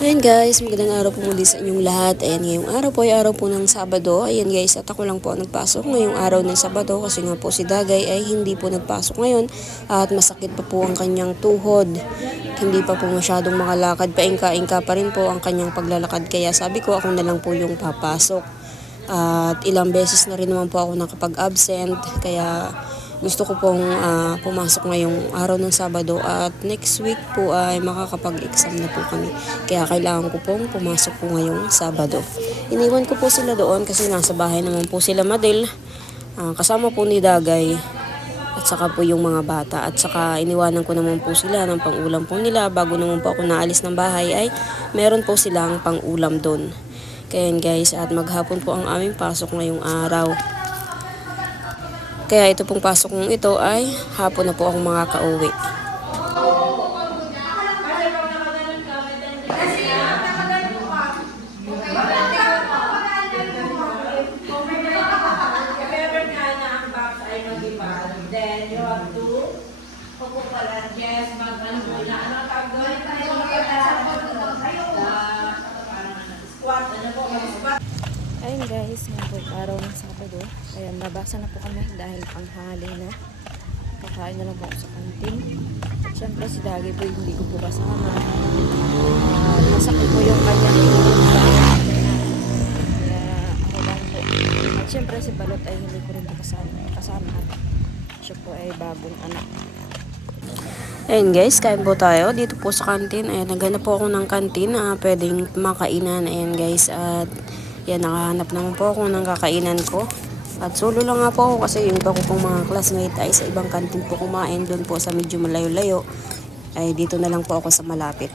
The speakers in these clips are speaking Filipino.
Ayan guys, magandang araw po muli sa inyong lahat. Ayan, ngayong araw po ay araw po ng Sabado. Ayan guys, at ako lang po nagpasok ngayong araw ng Sabado kasi nga po si Dagay ay hindi po nagpasok ngayon at masakit pa po ang kanyang tuhod. Hindi pa po masyadong makalakad, paingka-ingka pa rin po ang kanyang paglalakad kaya sabi ko ako na lang po yung papasok. At ilang beses na rin naman po ako nakapag-absent kaya gusto ko pong pumasok ngayong araw ng Sabado at next week po ay makakapag-exam na po kami. Kaya kailangan ko pong pumasok po ngayong Sabado. Iniwan ko po sila doon kasi nasa bahay naman po sila Madel. Kasama po ni Dagay at saka po yung mga bata. At saka iniwanan ko naman po sila ng pang-ulam po nila. Bago naman po ako naalis ng bahay ay meron po silang pang-ulam doon. Kaya guys, at maghapon po ang aming pasok ngayong araw. Kaya ito pong pasok kong ito ay hapon na po akong makakauwi. Then you have to yes, mag-ano na ano tawag doon? Squat, ano po, mag-squat. Ayun guys, ngayon po araw ng Sabado. Kaya nabasa na po kami dahil panghali na. Kakain na lang po ako sa kantin. At syempre si Dagi po hindi ko po kasama. Masakit po yung kanyang kaya ako lang po. At syempre si Balot ay hindi ko rin po kasama. At siya po ay bagong anak. Ayun guys, kain po tayo dito po sa kantin. Ayan, naghanap po ako ng kantin na pwedeng makainan. Ayan guys, at yan, nakahanap naman po ako ng kakainan ko. At solo lang nga po ako kasi yung iba ko pong mga classmate ay sa ibang kantin po kumain. Doon po sa medyo malayo-layo. Ay dito na lang po ako sa malapit.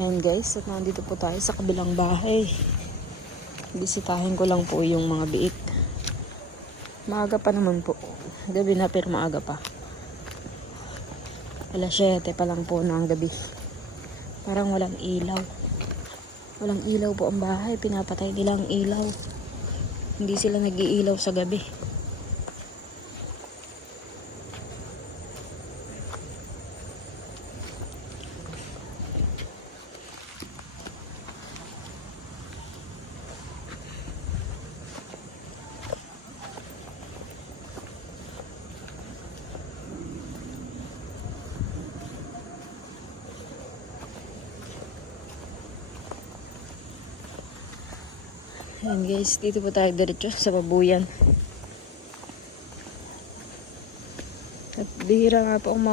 Ayan guys, at nandito po tayo sa kabilang bahay. Bisitahin ko lang po yung mga biik. Maaga pa naman po. Gabi na pero maaga pa. Alas 7 pa lang po ng gabi. Parang walang ilaw. Walang ilaw po ang bahay. Pinapatay nila ang ilaw. Hindi sila nag-iilaw sa gabi. Ayan guys, dito po tayo diretso sa babuyan. At bihira nga po ang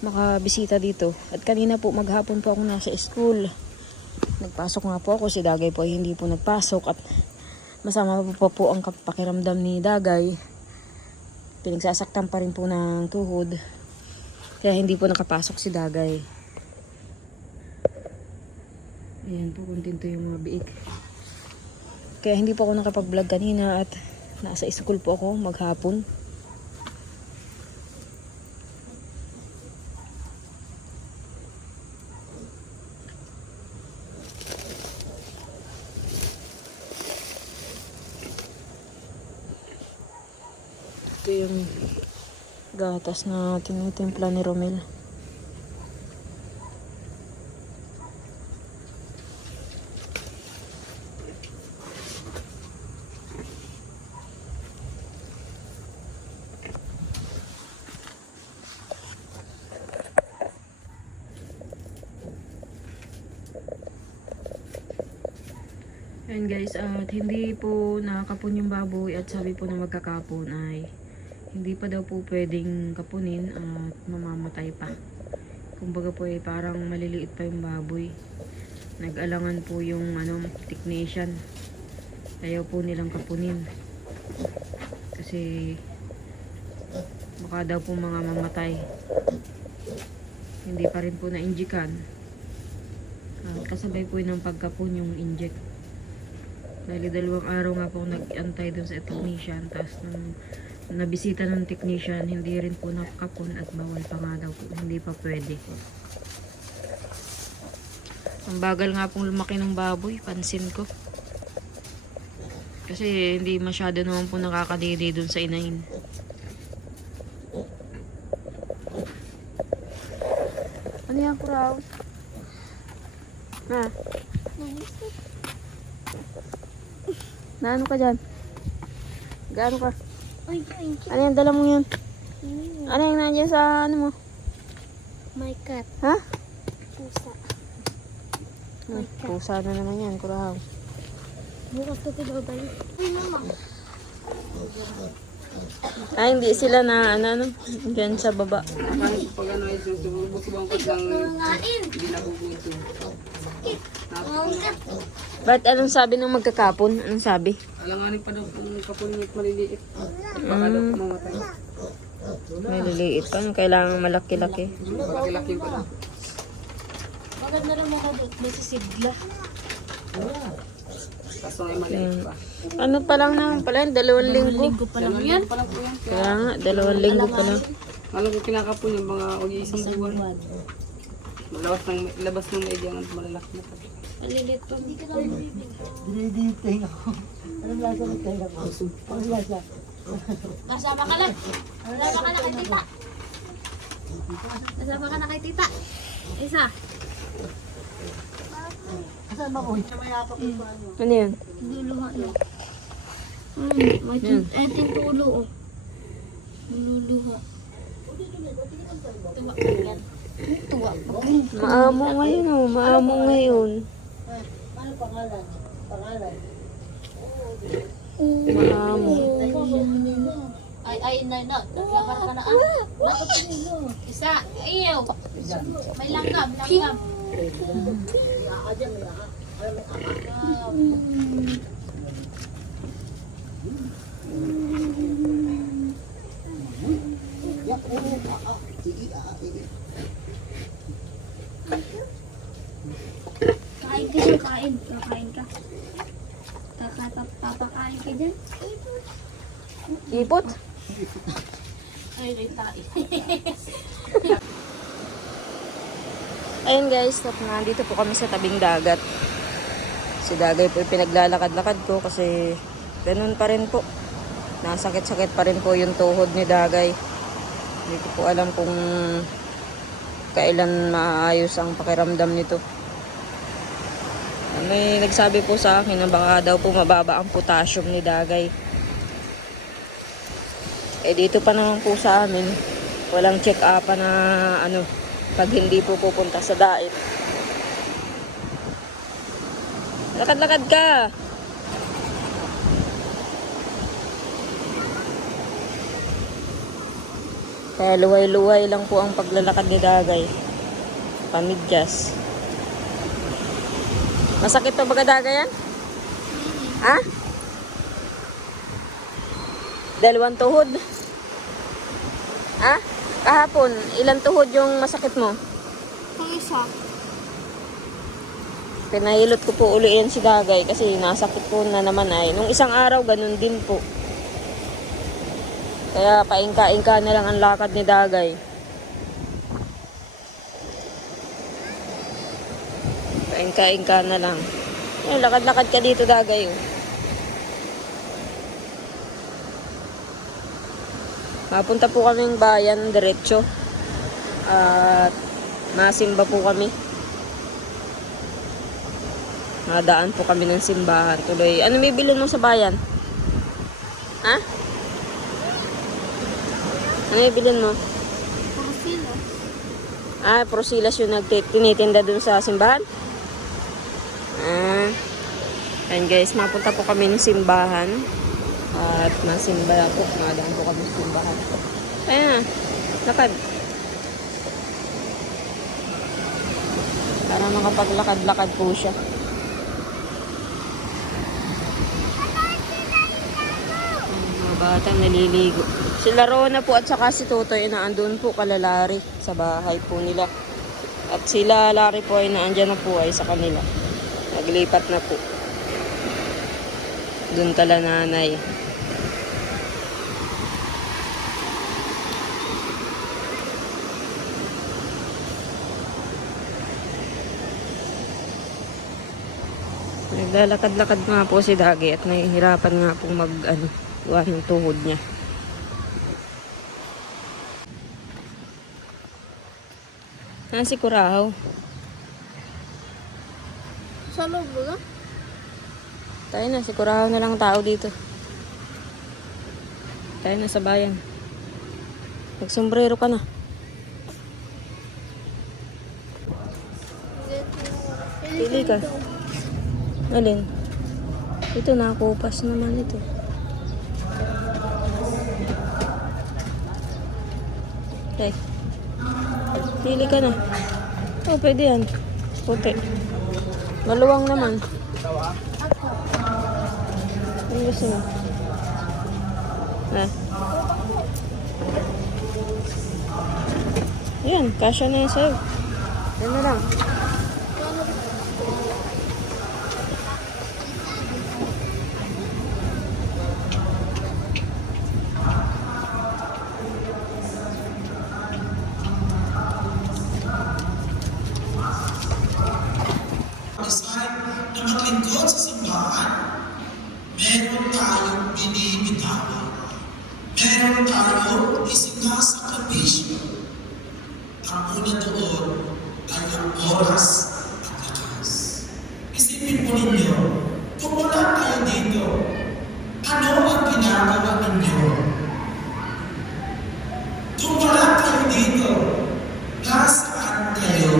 makabisita dito. At kanina po maghapon po ako nasa school. Nagpasok nga po ako, si Dagay po ay hindi po nagpasok. At masama po ang pakiramdam ni Dagay. Pinagsasaktan pa rin po ng tuhod. Kaya hindi po nakapasok si Dagay. Ayan po, kontento yung mga biik. Kaya hindi po ako nakapag-vlog kanina at nasa school po ako maghapon. Ito yung gatas na tinitimpla ni Romel. Ayan guys, at hindi po nakakapon yung baboy at sabi po na magkakapon ay hindi pa daw po pwedeng kapunin at mamamatay pa. Kumbaga po ay parang maliliit pa yung baboy. Nag-alangan po yung technician. Ayaw po nilang kapunin. Kasi baka daw po mga mamatay. Hindi pa rin po na-injikan. Kasabay po ng pagkapon yung inject. Dahil 2 araw nga po nag-antay dun sa technician. Tapos nung nabisita ng technician, hindi rin po nakakapon at bawal pa nga daw po. Hindi pa pwede. Ang bagal nga pong lumaki ng baboy, pansin ko. Kasi hindi masyado naman po nakakadiri dun sa inahin. Ano yan, Kuraw? Ha? Naano ka dyan? Gaano ka? Ano yan, dala mo yan? Ano yung nandiyan sa ano mo? My cat. Ha? Pusa. Pusa na naman yan, Kuraw. Bukas ko pinabalik. Uy, mama. Ay, hindi sila na ano, dyan sa baba. Pag ano ay susubang ko lang Nangain. hindi naguguto. Ba't anong sabi ng magkakapon? Anong sabi? Alanganin pa daw kung kapunit maliliit. Baka daw mamatay. May liliit pa. Ano, kailangan malaki-laki. Malaki-laki pa daw. Maganda rin mga doon. May sisigla. Kaso ay maliit pa. Ano pa lang naman pala, 2 linggo. Pa lang yan. Pa lang po yan. Kaya nga, 2 linggo pa lang. Alam ko kinakapon yung mga mag-iisang buwan. Labas ng medyang at malalaki na pa. Malilit pa. Hindi ka lang bibig. Kasama ka lang. Kasama ka na kay tita. Kasama ka na kay tita. Isa. Ano yun? Luluha na. May ating tulo oh. Luluha. Tuwa ka yan. Tuwa pa. Maamo ngayon oh, maamo ngayon. Maamo. Ay, na. Lakar ka na ah. Bakit nilo? Isa. Ayaw. May langgam. Kain ka dyan, kain. Kakain ka. Papakain ka dyan. Ipot? Ay, tayo. Ayun guys, nandito po kami sa tabing dagat. Si Dagay po pinaglalakad-lakad ko kasi ganun pa rin po. Nasakit-sakit pa rin po yung tuhod ni Dagay. Hindi ko po alam kung kailan maayos ang pakiramdam nito. May nagsabi po sa akin na baka daw po mababa ang potassium ni Dagay. Eh dito pa naman po sa amin, walang check-up na ano, pag hindi po pupunta sa dait. Lakad-lakad ka! Kaya luway-luway lang po ang paglalakad ni Dagay. Pamidyas. Masakit to baga Dagay yan? Ha? 2 tuhod? Ha? Kahapon, ilang tuhod yung masakit mo? Ang isa. Pinahilot ko po uli yan si Dagay kasi nasakit po na naman ay. Nung isang araw, ganun din po. Kaya paingka-ingka na lang ang lakad ni Dagay. Paingka-ingka na lang. Ay, lakad-lakad ka dito Dagay. Oh. Mapunta po kaming bayan diretso. At masimba po kami. Madaan po kami ng simbahan. Tuloy. Ano may bilhin mo sa bayan? Ha? Ano may bilhin mo? Porcino. Ah, Prosilas yung tinitinda dun sa simbahan? Ah. Ayan guys, mapunta po kami ng simbahan. At masimba po. Madaan po kami sa simbahan. Ayan na. Lakad. Para makapaglakad-lakad po siya. Mga batang naliligo. Sila Rona po at saka si Totoy naandun po kalalari sa bahay po nila. At sila Larry po ay naandyan na po ay sa kanila. Naglipat na po. Doon tala nanay. Naglalakad-lakad nga po si Dagi at nahihirapan nga pong gawa ng tuhod niya. Si Kurahaw. Sa loob ba? Tayo na, si Kurahaw na lang tao dito. Tayo na sa bayan. Magsombrero ka na. Pili ka. Alin? Ito, nakupas naman ito. Okay. Pili ka na. Oh, pwede yan. Puti. Maluwang naman. Ano gusto mo? Yan, kasya na yan sa'yo. Yan na lang. Design na maglingkod sa simbahan, meron tayong binibitawan. Meron tayong isinasakripisyo. Ang una doon ay ang oras at lakas. Isipin po ninyo, kung wala kayo dito, ano ang ginagawa ninyo? Kung wala kayo dito, nasaan kayo?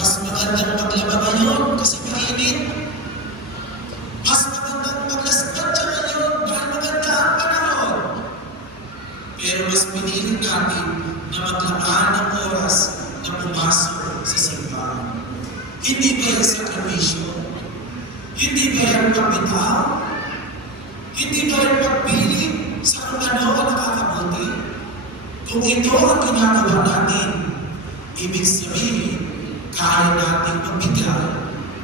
Mas magandang maglaba ngayon kasi mainit. Mas magandang maglaspat siya ngayon dahil maganda ang panahon. Pero mas pinili natin na maglaan ng oras na pumasok sa simbahan. Hindi ba yan sakripisyo? Hindi ba yan pagbitaw? Hindi ba yan pagpili sa kung ano ang nakakabuti? Kung ito ang ginagawa natin, ibig sabihin, kaya natin magbigay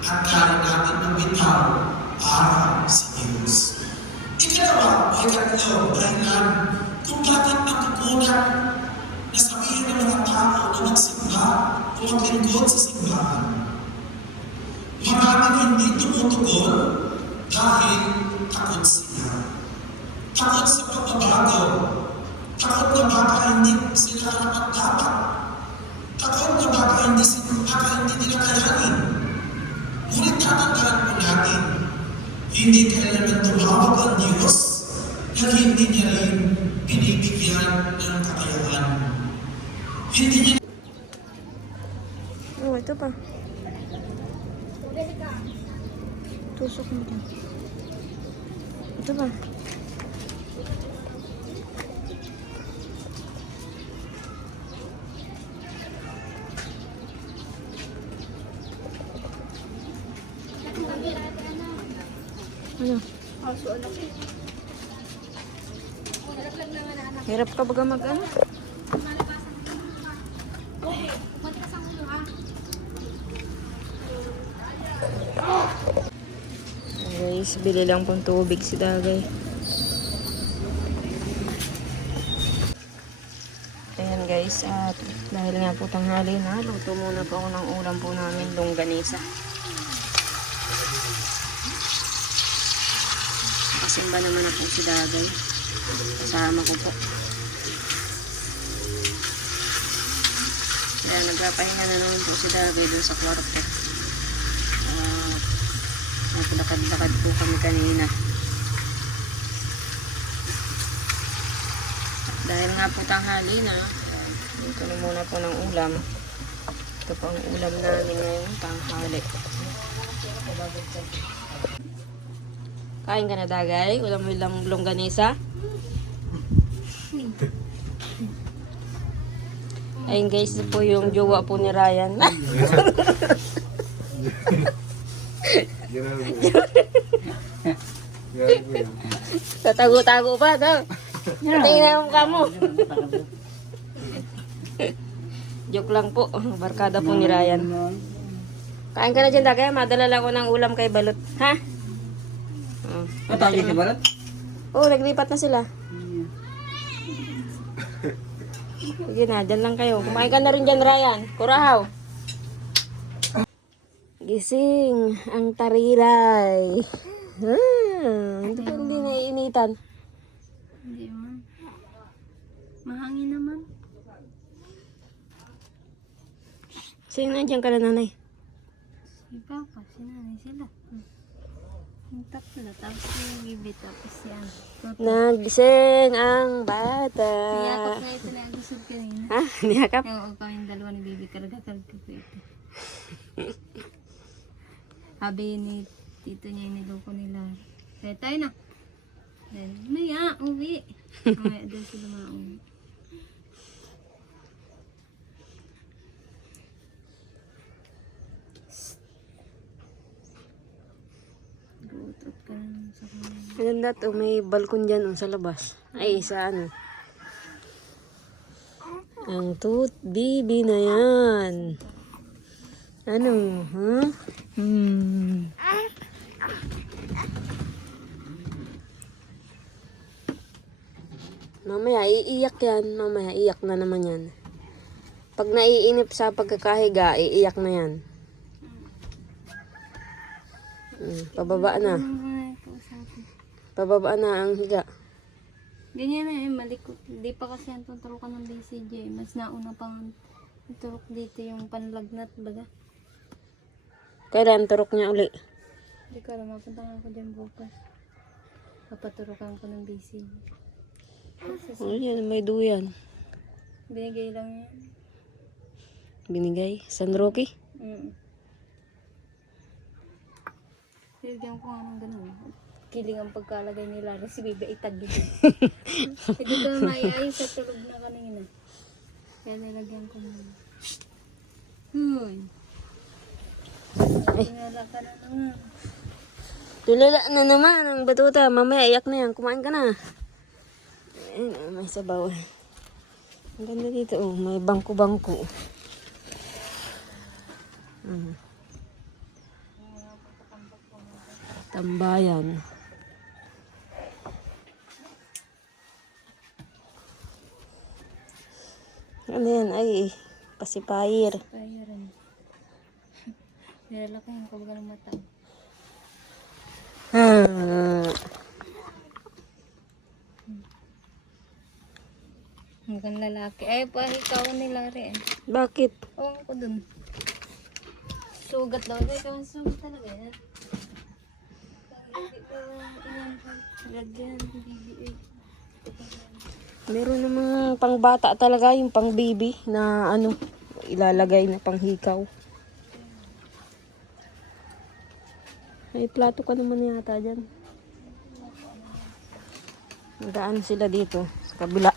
at kaya natin magbitaw para sa Diyos. Ikalawa o ikatlo, dahilan kung bakit nakukunan na sabihin ng mga tao na magsimba o maglingkod sa simbahan. Maraming hindi tumutugon dahil takot sila. Takot sa pagbabago. Takot na baka hindi sila dapat. Takot na baka hindi nila kayanin. Ngunit tatandaan po natin, hindi kailanman tumawag ang Diyos na hindi niya rin binibigyan ng kakayahan. Hindi niya Oh, ito pa. Tusok mo dyan. Ito pa. Ano? Hirap ka baga mag-ano? Guys, bili lang pong tubig si Dagay. Ayan guys, at dahil nga po tanghali na, luto muna po ako ng ulam po namin, longganisa. Kasimba naman na po si Dagay. Kasama ko po. Kaya nagpapahinga na naman po si Dagay doon sa kwarto. Naglakad-lakad po kami kanina. Dahil nga po tanghali na, dito na muna po ng ulam. Ito po ang ulam namin ngayong tanghali. Kain ka na Dagay? Ulam mo lang longganisa? Ayun guys, ito po yung jowa po ni Ryan. Tatago-tago pa daw. Tingnan mo mukha mo. Joke lang po. Barkada po ni Ryan. Kain ka na dyan Dagay. Madala lang ko ng ulam kay Balot. Ha? Tayo si Barat? Oo, naglipat na sila. Sige na, dyan lang kayo. Kumain ka na rin dyan, Ryan. Kurahaw. Gising ang tariray. Hindi naiinitan. Hindi man. Mahangin naman. Sino nandiyan ka na, nanay? Si Papa, si Nanay sila. Yung tatlo, tapos si Bibi, tapos si Ano. Nagising ang bata. Yakap na ito na ang gusog kanina. Ha? Niyakap? Oo, kaming dalawa ni Bibi, karga-karga ko ito. Sabi ni tito niya, niloko nila. Kaya tayo na. Then, maya, uwi. Maya, doon sila mauwi. Gutot ka na sa kanila. Maganda to, may balkon dyan sa labas. Ay, sa ano. Ang bibi na yan. Ano, ha? Mamaya, iiyak yan. Mamaya, iiyak na naman yan. Pag naiinip sa pagkakahiga, iiyak na yan. Pababa na. Ay, kausapin. Pababa na ang higa. Ganyan na malikot. Hindi pa kasi ang tuturukan ng DCJ. Mas nauna pang turok dito yung panlagnat baga. Kailan turok niya uli? Hindi ko alam, mapunta nga ako dyan bukas. Papaturukan ko ng BCJ. Oh, yan, may duyan. Binigay lang yan. Binigay. San Roque? Binigyan ko nga ng ganun. Kiling ang pagkalagay nila. Si Bibi itag dito. Ito ko maiayos sa tulog na kanina. Kaya nilagyan ko muna. Huy. Tinala ka na naman. Tulala na naman ang batuta. Mamaya, iyak na yan. Kumain ka na. Ayun, may sabaw. Ang ganda dito. Oh, may bangko-bangko. Tambayan. Ano yan? Ay, pasipayir. Payaran. Nilala ko yung kabaga ng mata. Hanggang lalaki. Ay, pahikawan nila rin. Bakit? Oo ko dun. Sugat daw. Ay, kawang sugat talaga yan. Lagyan, BBA. Meron namang pangbata talaga, yung pang baby na ano, ilalagay na panghikaw. May plato ka naman yata dyan. Nagdaan sila dito sa kabila.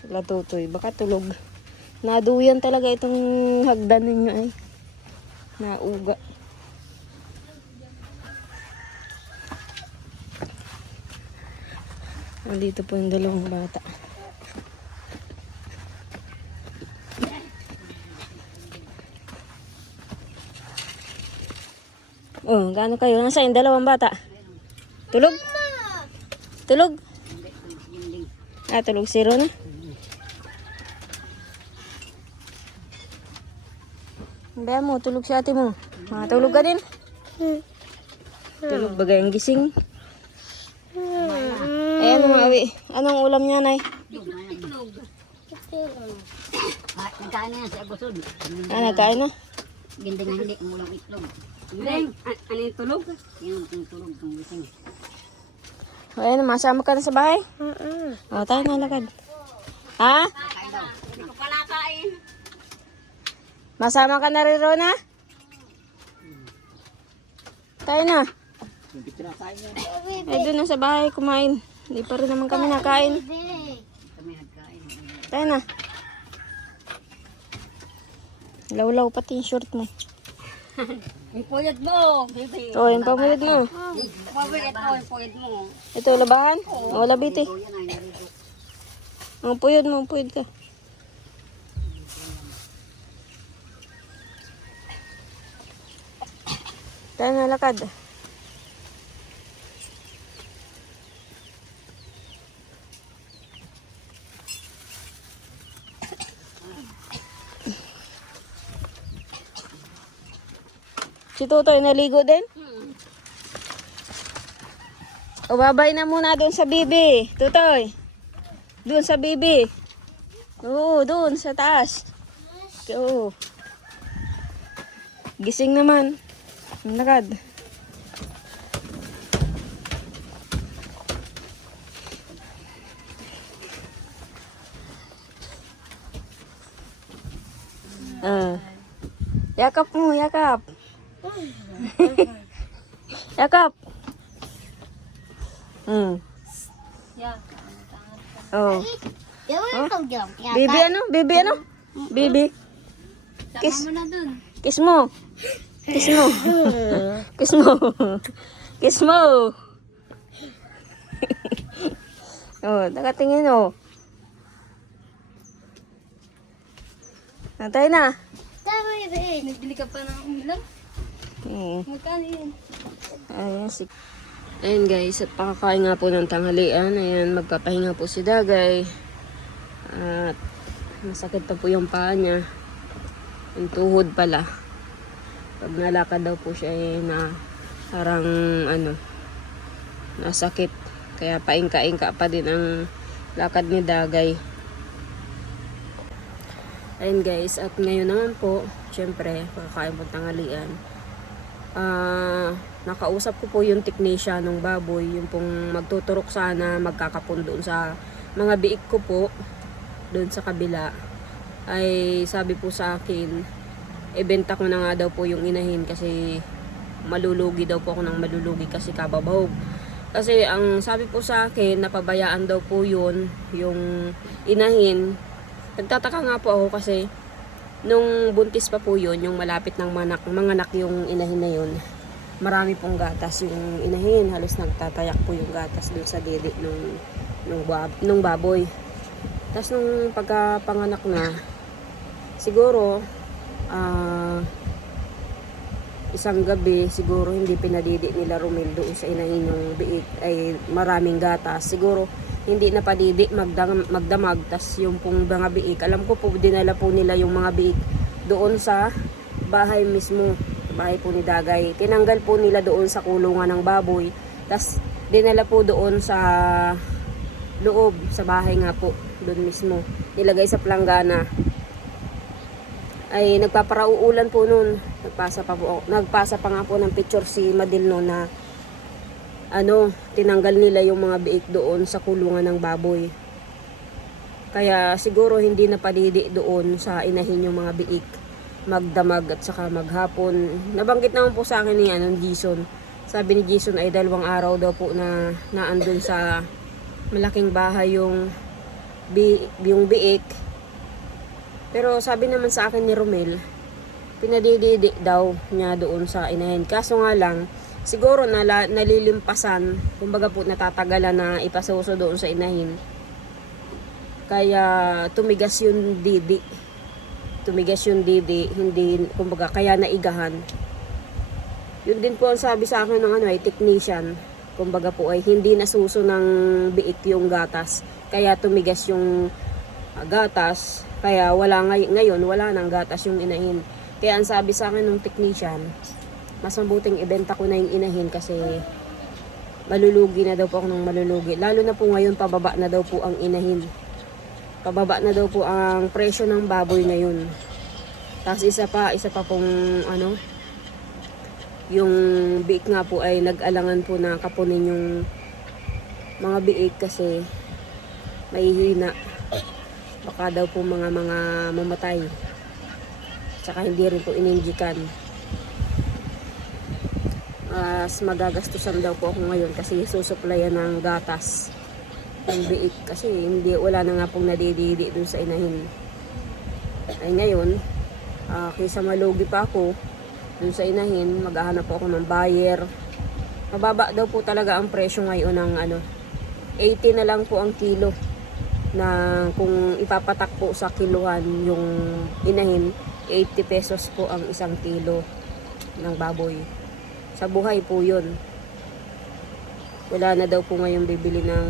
Sila tutoy. Baka tulog. Naduyan talaga itong hagdan ninyo ay. Nauga. Dito po yung dalawang bata. Oh, gaano kayo? Nasaan yung dalawang bata? Tulog? Tulog? Ah, tulog si Ron. Baya mo, tulog si ate mo. Tulog ka din? Tulog bagay ang gising. Eh, anong ulam niya, Nay? Nagkain na yan sa agusod. Nagkain na? Ginding na hindi ang ulang itlog. Ano yung tulog? Yan ang tulog ng gising. Ayan, masama ka na sa bahay? Tayo na, lakad. Ha? Hindi ko pala kain. Masama ka na rin, Rona? Tayo na. Ay, doon na sa bahay, kumain. Hindi pa rin naman kami nakain. Kami nagkain. Tayo na. Lawlaw pati yung short mo. Yung puyod mo, baby. O, yung pamulad mo. Pabigat mo, yung puyod mo. Ito, labahan? O, labiti. O yan ay narito. Ang puyod mo, puyod ka. Tayo na, lakad. Si Tutoy naligo din? O babay na muna doon sa bibi. Tutoy. Doon sa bibi. Oo, doon sa taas. Oo. Gising naman. Lakad. Yakap mo, yakap. Yakap. Yeah. Oh. Gawin ko dyan. Bibi ano? Bibi ano? Bibi. Kiss. Sama mo na dun. Kiss mo. Kiss mo. Kiss mo. Kiss mo. Oh, nakatingin oh. Natay na. Tama yun. Nagbili ka pa ng ulam? Magkano yun? Ayan, Ayan guys, at pakakain nga po ng tanghalian. Ayan, magpapahinga po si Dagay. At masakit pa po yung paa niya. Yung tuhod pala. Pag nalakad daw po siya na parang nasakit. Kaya paingka-ingka pa din ang lakad ni Dagay. Ayan guys, at ngayon naman po, syempre, pakakain po tanghalian. Nakausap ko po yung technician ng baboy, yung pong magtuturok sana, magkakapon doon sa mga biik ko po, doon sa kabila. Ay sabi po sa akin, ibenta ko na nga daw po yung inahin kasi malulugi daw po ako ng malulugi kasi kababahog. Kasi ang sabi po sa akin, napabayaan daw po yun, yung inahin. Nagtataka nga po ako kasi nung buntis pa po yun, yung malapit ng manganak yung inahin na yun, marami pong gatas yung inahin. Halos nagtatayak po yung gatas dun sa didi nung baboy. Tapos nung pagkapanganak na, siguro, isang gabi, siguro hindi pinadidi nila Romel doon sa inahin yung biik ay maraming gatas. Siguro, hindi na padidi magdamag, tas yung pong mga biik, alam ko po dinala po nila yung mga biik doon sa bahay mismo, bahay po ni Dagay. Tinanggal po nila doon sa kulungan ng baboy, tas dinala po doon sa loob, sa bahay nga po, doon mismo nilagay sa planggana. Ay nagpaparauulan po noon, nagpasa pa nga po ng picture si Madil no na tinanggal nila yung mga biik doon sa kulungan ng baboy. Kaya siguro hindi na padidi doon sa inahin yung mga biik magdamag at saka maghapon. Nabanggit naman po sa akin ni Jason. Sabi ni Jason ay 2 araw daw po na naandun sa malaking bahay yung biik. Pero sabi naman sa akin ni Romel, pinadididi daw niya doon sa inahin. Kaso nga lang, siguro nalilimpasan, kumbaga po natatagalan na ipasuso doon sa inahin. Kaya tumigas yung didi. Hindi, kumbaga, kaya naigahan. Yun din po ang sabi sa akin ng technician. Kumbaga po ay hindi nasuso ng biik yung gatas. Kaya tumigas yung gatas. Kaya ngayon wala nang gatas yung inahin. Kaya ang sabi sa akin ng technician, mas mabuting ibenta ko na yung inahin kasi malulugi na daw po ako ng malulugi. Lalo na po ngayon pababa na daw po ang inahin. Pababa na daw po ang presyo ng baboy ngayon. Tapos isa pa pong yung biik nga po ay nag-alangan po na kapunin yung mga biik kasi mahihina. Baka daw po mga mamatay. Tsaka hindi rin po ininjikan. Mas magagastusan daw po ako ngayon kasi susuplayan ng gatas ng biik kasi wala na nga pong nadididi dun sa inahin. Ay ngayon, kaysa malugi pa ako dun sa inahin, maghahanap po ako ng buyer. Mababa daw po talaga ang presyo ngayon ng 80 na lang po ang kilo, na kung ipapatak po sa kiluhan yung inahin, 80 pesos po ang isang kilo ng baboy. Sa buhay po yun. Wala na daw po ngayon bibili ng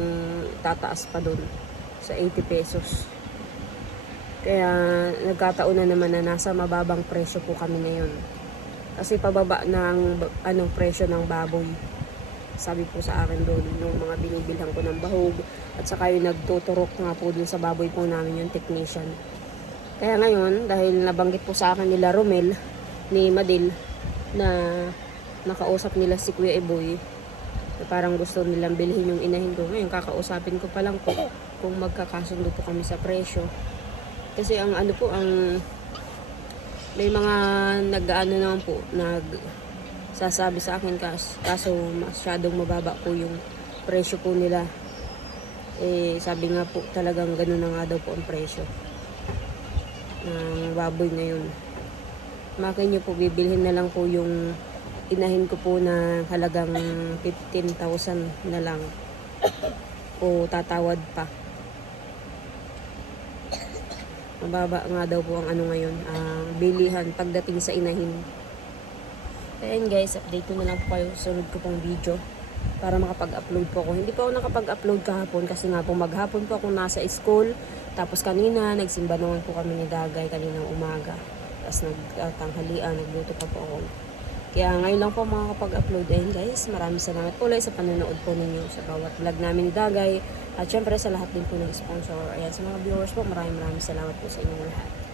tataas pa doon sa 80 pesos. Kaya nagkataon na naman na nasa mababang presyo po kami ngayon. Kasi pababa ng presyo ng baboy. Sabi po sa akin doon nung mga binibilhan ko ng bahog at saka yung nagtuturok nga po dun sa baboy po namin yung technician. Kaya ngayon, dahil nabanggit po sa akin nila Romel, ni Madil, na nakausap nila si Kuya Eboy, na parang gusto nilang bilhin yung inahin ko. Ngayon, kakausapin ko pa lang po kung magkakasundo po kami sa presyo. Kasi ang may mga naman po, sasabi sa akin kaso masyadong mababa po yung presyo po nila. Sabi nga po talagang ganun na nga daw po ang presyo ng baboy ngayon. Makin nyo po, bibilhin na lang po yung inahin ko po na halagang 15,000 na lang o tatawad pa. Mababa nga daw po ang ngayon, ang bilihan pagdating sa inahin. Ayan guys, update ko na lang po kayo sa sunod ko pong video para makapag-upload po ako. Hindi po ako nakapag-upload kahapon kasi nga po maghapon po ako nasa school. Tapos kanina, nagsimba naman po kami ni Dagay kaninang umaga. Tapos nagtanghalian, nagluto pa po ako. Kaya ngayon lang po makakapag-upload. Ayan guys, maraming salamat po ulit sa panonood po ninyo sa bawat vlog namin ni Dagay. At syempre sa lahat din po ng sponsor. Ayan, sa mga viewers po, maraming salamat po sa inyong lahat.